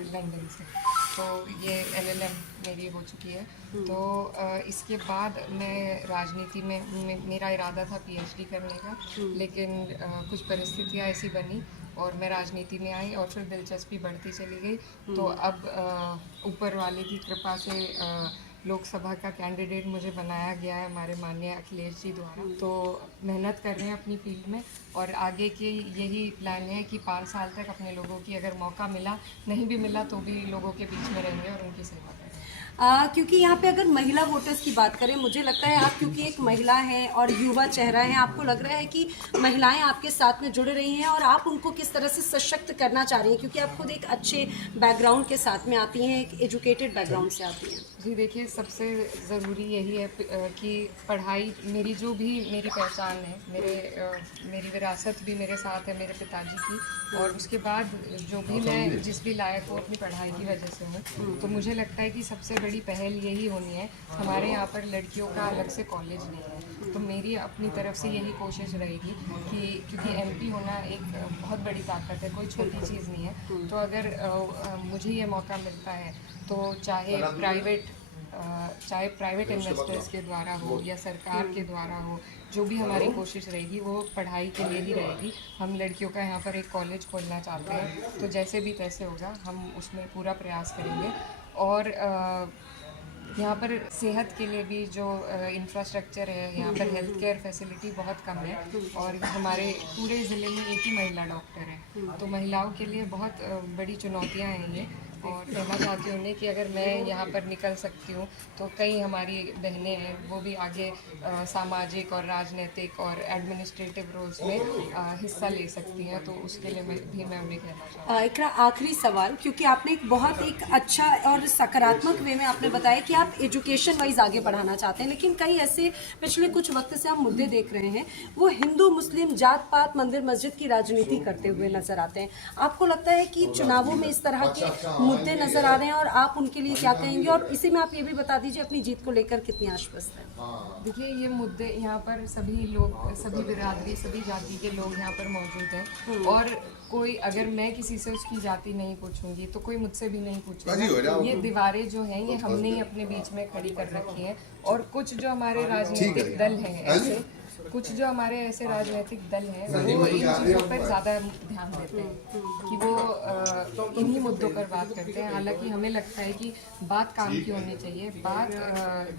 London से। तो ये एलएलएम मेरी हो चुकी है। तो इसके बाद मैं राजनीति में मेरा इरादा था पीएचडी करने का, लेकिन कुछ परिस्थितियाँ ऐसी बनी और मैं राजनीति में आई और फिर दिलचस्पी बढ़ती चली गई। तो अब ऊपर वाले की कृपा से लोकसभा का कैंडिडेट मुझे बनाया गया है हमारे माननीय अखिलेश जी द्वारा। तो मेहनत कर रहे हैं अपनी फील्ड में और आगे के यही प्लान है कि 5 साल तक अपने लोगों की अगर मौका मिला, नहीं भी मिला तो भी लोगों के बीच में रहेंगे और उनकी सेवा करेंगे। क्योंकि यहाँ पे अगर महिला वोटर्स की बात करें, मुझे लगता है आप क्योंकि एक महिला हैं और युवा चेहरा है, आपको लग रहा है कि महिलाएं आपके साथ में जुड़ रही हैं और आप उनको किस तरह से सशक्त करना चाह रही हैं, क्योंकि आप खुद एक अच्छे बैकग्राउंड के साथ में आती हैं, एक एजुकेटेड बैकग्राउंड से आती हैं। जी देखिए, सबसे ज़रूरी यही है कि पढ़ाई मेरी जो भी मेरी पहचान है, मेरी विरासत भी मेरे साथ है मेरे पिताजी की, और उसके बाद जो भी मैं जिस भी लायक हूँ अपनी पढ़ाई की वजह से हूँ। तो मुझे लगता है कि सबसे बड़ी पहल यही होनी है। हमारे यहाँ पर लड़कियों का अलग से कॉलेज नहीं है, तो मेरी अपनी तरफ से यही कोशिश रहेगी कि क्योंकि एमपी होना एक बहुत बड़ी ताकत है, कोई छोटी चीज़ नहीं है। तो अगर मुझे ये मौका मिलता है तो चाहे प्राइवेट इन्वेस्टर्स के द्वारा हो या सरकार के द्वारा हो, जो भी हमारी कोशिश रहेगी वो पढ़ाई के लिए ही रहेगी। हम लड़कियों का यहाँ पर एक कॉलेज खोलना चाहते हैं, तो जैसे भी तैसे होगा हम उसमें पूरा प्रयास करेंगे। और यहाँ पर सेहत के लिए भी जो इंफ्रास्ट्रक्चर है, यहाँ पर हेल्थ केयर फैसिलिटी बहुत कम है और हमारे पूरे ज़िले में एक ही महिला डॉक्टर है। तो महिलाओं के लिए बहुत बड़ी चुनौतियाँ हैं ये। और कहना चाहती हूँ उन्हें कि अगर मैं यहाँ पर निकल सकती हूँ तो कई हमारी बहनें हैं वो भी आगे सामाजिक और राजनीतिक और एडमिनिस्ट्रेटिव रोल्स में हिस्सा ले सकती हैं। तो उसके लिए मैं उन्हें कहना चाहती हूँ। एक आखिरी सवाल, क्योंकि आपने एक अच्छा और सकारात्मक वे में आपने बताया कि आप एजुकेशन वाइज आगे बढ़ाना चाहते हैं, लेकिन कई ऐसे पिछले कुछ वक्त से हम मुद्दे देख रहे हैं, वो हिंदू मुस्लिम जात पात मंदिर मस्जिद की राजनीति करते हुए नजर आते हैं। आपको लगता है कि चुनावों में इस तरह के मुद्दे नजर आ रहे हैं और आप उनके लिए क्या कहेंगे, और इसी में आप ये भी बता दीजिए अपनी जीत को लेकर कितनी आश्वस्त है? देखिए, ये मुद्दे यहाँ पर सभी लोग, सभी बिरादरी, सभी जाति के लोग यहाँ पर मौजूद हैं और कोई अगर मैं किसी से उसकी जाति नहीं पूछूंगी तो कोई मुझसे भी नहीं पूछेगा। ये दीवारें जो हैं ये हमने ही अपने बीच में खड़ी कर रखी हैं। और कुछ जो हमारे राजनीतिक दल हैं ऐसे राजनीतिक दल हैं वो इन चीज़ों पर ज़्यादा ध्यान देते हैं कि वो इन्हीं मुद्दों पर बात करते हैं। हालांकि हमें लगता है कि बात काम की होनी चाहिए। बात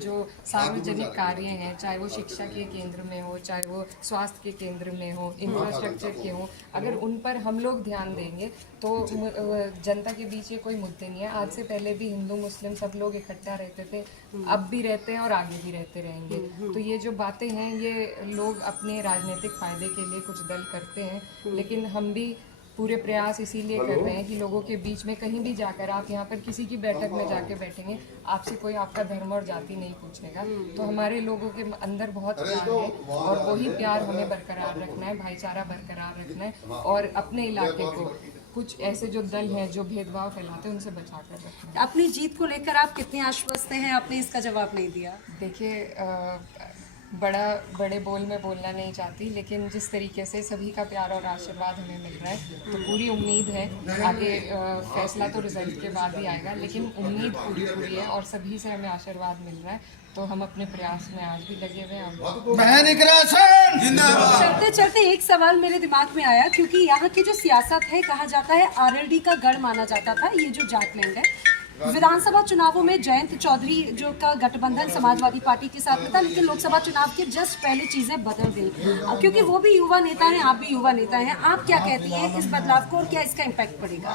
जो सार्वजनिक कार्य हैं, चाहे वो शिक्षा के केंद्र में हो, चाहे वो स्वास्थ्य के केंद्र में हो, इंफ्रास्ट्रक्चर के हो, अगर उन पर हम लोग ध्यान देंगे तो जनता के बीच ये कोई मुद्दे नहीं है। आज से पहले भी हिंदू मुस्लिम सब लोग इकट्ठा रहते थे, अब भी रहते हैं और आगे भी रहते रहेंगे। तो ये जो बातें हैं ये लोग अपने राजनीतिक फायदे के लिए कुछ दल करते हैं, लेकिन हम भी पूरे प्रयास इसीलिए कर रहे हैं कि लोगों के बीच में कहीं भी जाकर आप यहाँ पर किसी की बैठक में जाके बैठेंगे, आपसे कोई आपका धर्म और जाति नहीं पूछेगा। तो हमारे लोगों के अंदर बहुत प्यार है और वही प्यार हमें बरकरार रखना है, भाईचारा बरकरार रखना है और अपने इलाके को कुछ ऐसे जो दल हैं जो भेदभाव फैलाते हैं उनसे बचा कर रखना है। अपनी जीत को लेकर आप कितने आश्वस्त हैं? आपने इसका जवाब नहीं दिया। देखिए, बड़े बोल में बोलना नहीं चाहती, लेकिन जिस तरीके से सभी का प्यार और आशीर्वाद हमें मिल रहा है तो पूरी उम्मीद है। आगे फैसला तो रिजल्ट के बाद ही आएगा, लेकिन उम्मीद पूरी है और सभी से हमें आशीर्वाद मिल रहा है। तो हम अपने प्रयास में आज भी लगे हुए हैं। चलते चलते एक सवाल मेरे दिमाग में आया, क्योंकि यहाँ की जो सियासत है, कहा जाता है आरएलडी का गढ़ माना जाता था ये जो जाटलैंड है। विधानसभा चुनावों में जयंत चौधरी जो का गठबंधन समाजवादी पार्टी के साथ में था, लेकिन लोकसभा चुनाव के जस्ट पहले चीजें बदल गई, क्योंकि वो भी युवा नेता हैं, आप भी युवा नेता हैं। आप क्या कहती हैं इस बदलाव को और क्या इसका इम्पैक्ट पड़ेगा?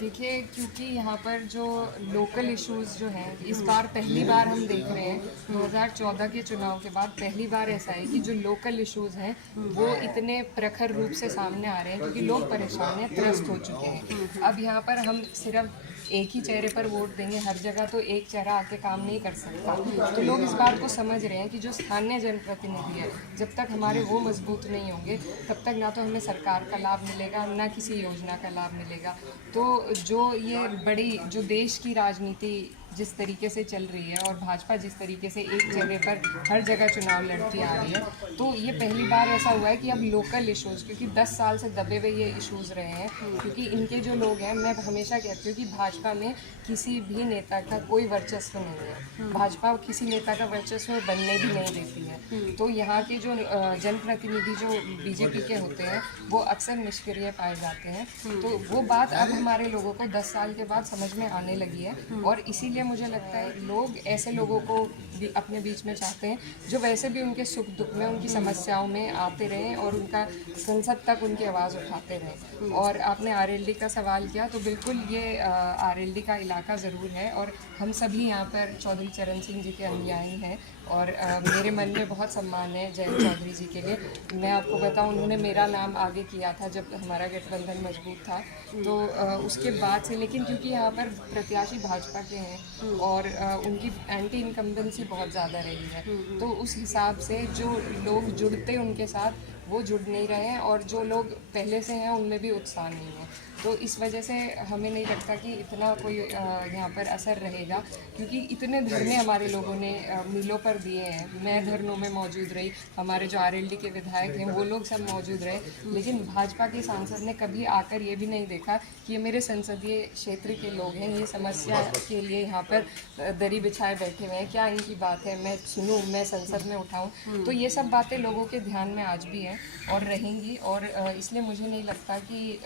देखिए, क्योंकि यहाँ पर जो लोकल इश्यूज जो हैं इस बार पहली बार हम देख रहे हैं 2014 के चुनाव के बाद पहली बार ऐसा है कि जो लोकल इश्यूज हैं वो इतने प्रखर रूप से सामने आ रहे हैं, क्योंकि लोग परेशान हैं, त्रस्त हो चुके हैं। अब यहाँ पर हम सिर्फ एक ही चेहरे पर वोट देंगे, हर जगह तो एक चेहरा आके काम नहीं कर सकता। तो लोग इस बात को समझ रहे हैं कि जो स्थानीय जनप्रतिनिधि है, जब तक हमारे वो मजबूत नहीं होंगे तब तक ना तो हमें सरकार का लाभ मिलेगा ना किसी योजना का लाभ मिलेगा। तो जो ये बड़ी जो देश की राजनीति जिस तरीके से चल रही है और भाजपा जिस तरीके से एक जगह पर हर जगह चुनाव लड़ती आ रही है, तो ये पहली बार ऐसा हुआ है कि अब लोकल इश्यूज़, क्योंकि 10 साल से दबे हुए ये इश्यूज़ रहे हैं, क्योंकि इनके जो लोग हैं, मैं हमेशा कहती हूँ कि भाजपा में किसी भी नेता का कोई वर्चस्व नहीं है, भाजपा किसी नेता का वर्चस्व बनने भी नहीं देती है। तो यहाँ के जो जनप्रतिनिधि जो बीजेपी के होते हैं वो अक्सर निष्क्रिय पाए जाते हैं, तो वो बात अब हमारे लोगों को 10 साल के बाद समझ में आने लगी है, और इसीलिए मुझे लगता है लोग ऐसे लोगों को भी अपने बीच में चाहते हैं जो वैसे भी उनके सुख दुख में, उनकी समस्याओं में आते रहें और उनका संसद तक उनकी आवाज़ उठाते रहें। और आपने आरएलडी का सवाल किया, तो बिल्कुल ये आरएलडी का इलाका ज़रूर है, और हम सभी यहाँ पर चौधरी चरण सिंह जी के अनुयायी हैं, और मेरे मन में बहुत सम्मान है जयंत चौधरी जी के लिए। मैं आपको बताऊं, उन्होंने मेरा नाम आगे किया था जब हमारा गठबंधन मजबूत था, तो उसके बाद से, लेकिन क्योंकि यहाँ पर प्रत्याशी भाजपा के हैं और उनकी एंटी इनकम्बेंसी बहुत ज़्यादा रही है, तो उस हिसाब से जो लोग जुड़ते उनके साथ वो जुड़ नहीं रहे हैं, और जो लोग पहले से हैं उनमें भी उत्साह नहीं है। तो इस वजह से हमें नहीं लगता कि इतना कोई यहाँ पर असर रहेगा, क्योंकि इतने धरने हमारे लोगों ने मिलों पर दिए हैं। मैं धरनों में मौजूद रही, हमारे जो आरएलडी के विधायक हैं वो लोग सब मौजूद रहे, लेकिन भाजपा के सांसद ने कभी आकर ये भी नहीं देखा कि ये मेरे संसदीय क्षेत्र के लोग हैं, ये समस्या के लिए यहाँ पर दरी बिछाए बैठे हुए हैं, क्या इनकी बात है, मैं सुनूँ, मैं संसद में उठाऊँ। तो ये सब बातें लोगों के ध्यान में आज भी हैं और रहेंगी, और इसलिए मुझे नहीं लगता कि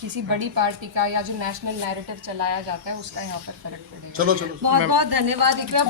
किसी बड़ी पार्टी का या जो नेशनल नैरेटिव चलाया जाता है उसका यहाँ पर फर्क पड़ेगा। चलो बहुत बहुत धन्यवाद इकरा।